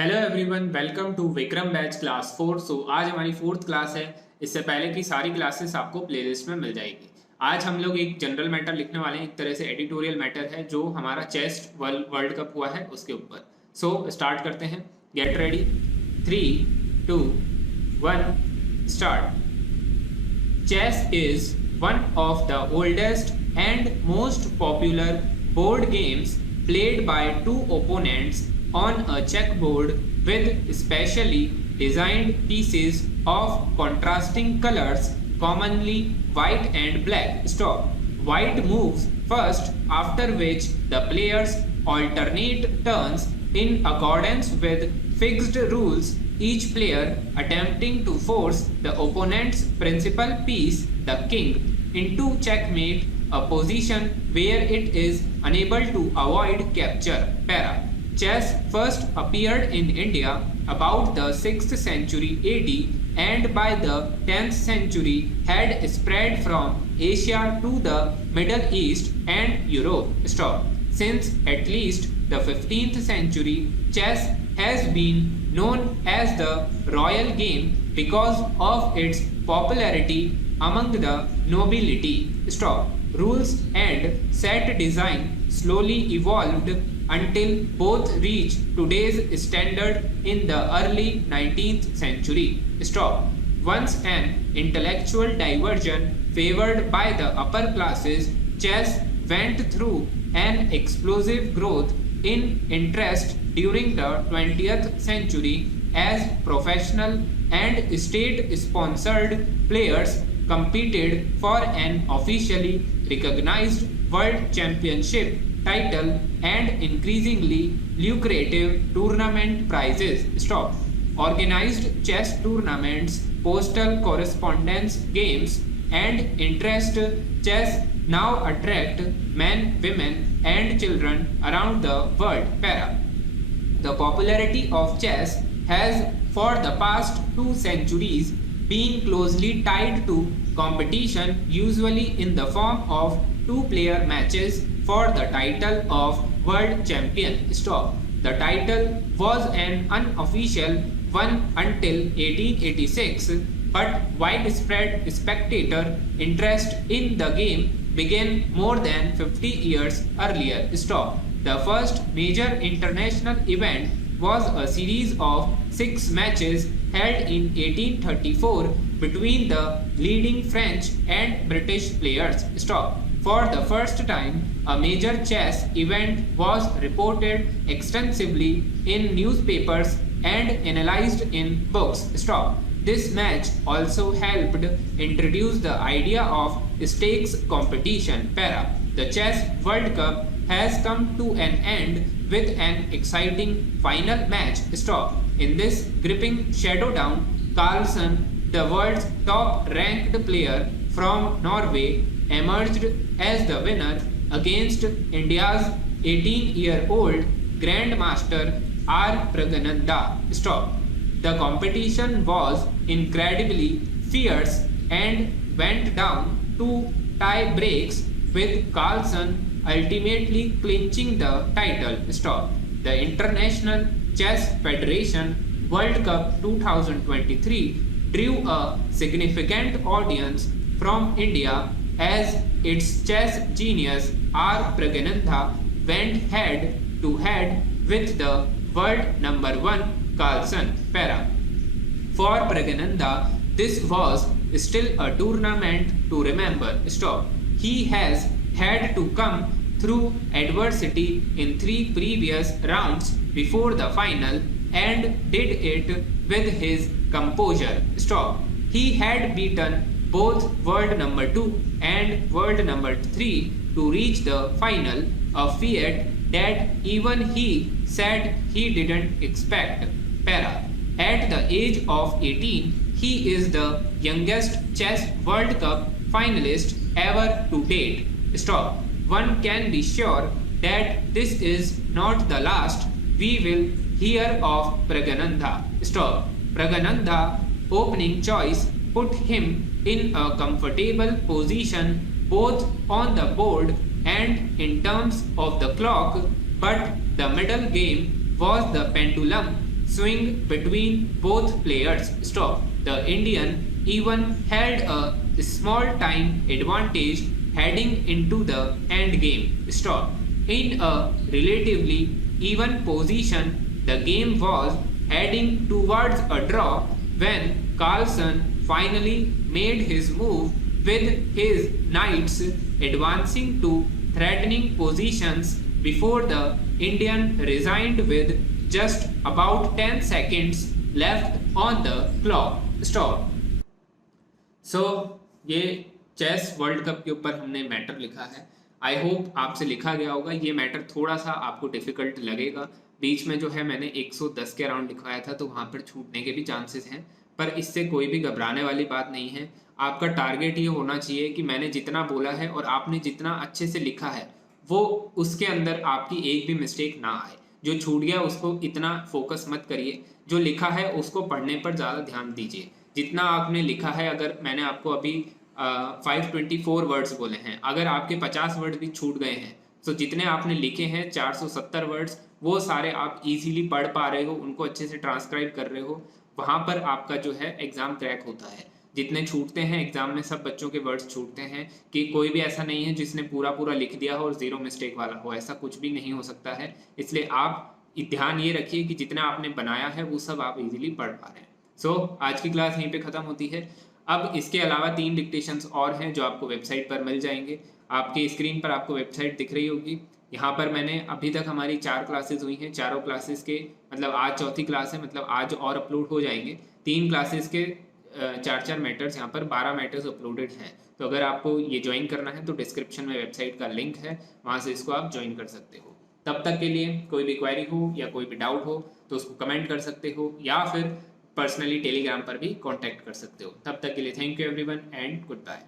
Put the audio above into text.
Hello everyone, welcome to Vikram batch class 4। आज हमारी fourth class है। इससे पहले की सारी क्लासेस आपको प्लेलिस्ट में मिल जाएगी। आज हम लोग एक जनरल मैटर लिखने वाले हैं, एक तरह से एडिटोरियल मैटर है जो हमारा चेस वर्ल्ड कप हुआ है उसके ऊपर। स्टार्ट करते हैं। Get ready, 3, 2, 1, start. Chess is one of the oldest and most popular board games played by two opponents on a chessboard with specially designed pieces of contrasting colors, commonly white and black. Stop. White moves first, after which the players alternate turns in accordance with fixed rules, each player attempting to force the opponent's principal piece, the king, into checkmate, a position where it is unable to avoid capture. Para. Chess first appeared in India about the 6th century AD and by the 10th century had spread from Asia to the Middle East and Europe. Stop. Since at least the 15th century, chess has been known as the royal game because of its popularity among the nobility. Stop. Rules and set design slowly evolved until both reached today's standard in the early 19th century. Stop. Once an intellectual diversion favored by the upper classes, chess went through an explosive growth in interest during the 20th century as professional and state-sponsored players competed for an officially recognized world championship title and increasingly lucrative tournament prizes. Stop. Organized chess tournaments, postal correspondence games, and interest chess now attract men, women, and children around the world. Para. The popularity of chess has for the past 2 centuries been closely tied to competition, usually in the form of two-player matches for the title of world champion. Stop. The title was an unofficial one until 1886, but widespread spectator interest in the game began more than 50 years earlier. Stop. The first major international event was a series of 6 matches held in 1834 between the leading French and British players. Stop. For the first time, a major chess event was reported extensively in newspapers and analyzed in books. Stop. This match also helped introduce the idea of stakes competition. Para. The Chess World Cup has come to an end with an exciting final match. Stop. In this gripping showdown, Carlsen, the world's top-ranked player from Norway, emerged as the winner against India's 18-year-old Grandmaster R. Pragananda. Stop. The competition was incredibly fierce and went down to tie breaks, with Carlsen ultimately clinching the title. Stop. The International Chess Federation World Cup 2023 drew a significant audience from India as its chess genius R. Pragananda went head to head with the world number 1 Carlsen. Para. For Pragananda, this was still a tournament to remember. Stop. He has had to come through adversity in 3 previous rounds before the final and did it with his composure. Stop. He had beaten both world number 2 and world number 3 to reach the final, a feat that even he said he didn't expect. Para. At the age of 18, he is the youngest chess World Cup finalist ever to date. Stop. One can be sure that this is not the last we will hear of Pragananda. Stop. Pragananda opening choice put him in a comfortable position both on the board and in terms of the clock, but the middle game was the pendulum swing between both players. Stop. The Indian even held a small time advantage heading into the end game. Stop. In a relatively even position, the game was heading towards a draw when Carlsen finally made his move, with his knights advancing to threatening positions before the Indian resigned with just about 10 seconds left on the clock. Stop. So ये chess world cup के ऊपर हमने matter लिखा है. I hope आपसे लिखा गया होगा. ये मैटर थोड़ा सा आपको डिफिकल्ट लगेगा. बीच में जो है मैंने 110 के अराउंड लिखवाया था, तो वहाँ पर छूटने के भी चांसेस हैं, पर इससे कोई भी घबराने वाली बात नहीं है. आपका टारगेट ये होना चाहिए कि मैंने जितना बोला है और आपने जितना अच्छे से लिखा है वो उसके अंदर आपकी एक भी मिस्टेक ना आए. जो छूट गया उसको इतना फोकस मत करिए, जो लिखा है उसको पढ़ने पर ज़्यादा ध्यान दीजिए. जितना आपने लिखा है, अगर मैंने आपको अभी 524 वर्ड्स बोले हैं, अगर आपके 50 वर्ड भी छूट गए हैं तो जितने आपने लिखे हैं 470 वर्ड्स, वो सारे आप इजीली पढ़ पा रहे हो, उनको अच्छे से ट्रांसक्राइब कर रहे हो, वहाँ पर आपका जो है एग्ज़ाम क्रैक होता है. जितने छूटते हैं एग्जाम में, सब बच्चों के वर्ड्स छूटते हैं, कि कोई भी ऐसा नहीं है जिसने पूरा पूरा लिख दिया हो और जीरो मिस्टेक वाला हो, ऐसा कुछ भी नहीं हो सकता है. इसलिए आप ध्यान ये रखिए कि जितना आपने बनाया है वो सब आप इजीली पढ़ पा रहे हैं. सो आज की क्लास यहीं पे ख़त्म होती है. अब इसके अलावा 3 डिक्टेशंस और हैं जो आपको वेबसाइट पर मिल जाएंगे. आपकी स्क्रीन पर आपको वेबसाइट दिख रही होगी. यहाँ पर मैंने अभी तक हमारी 4 क्लासेस हुई हैं. चारों क्लासेस के मतलब आज चौथी क्लास है, मतलब आज और अपलोड हो जाएंगे. 3 क्लासेस के 4 मैटर्स, यहाँ पर 12 मैटर्स अपलोडेड हैं. तो अगर आपको ये ज्वाइन करना है तो डिस्क्रिप्शन में वेबसाइट का लिंक है, वहाँ से इसको आप ज्वाइन कर सकते हो. तब तक के लिए कोई भी क्वेरी हो या कोई भी डाउट हो तो उसको कमेंट कर सकते हो, या फिर पर्सनली टेलीग्राम पर भी कांटेक्ट कर सकते हो. तब तक के लिए thank you everyone and good bye.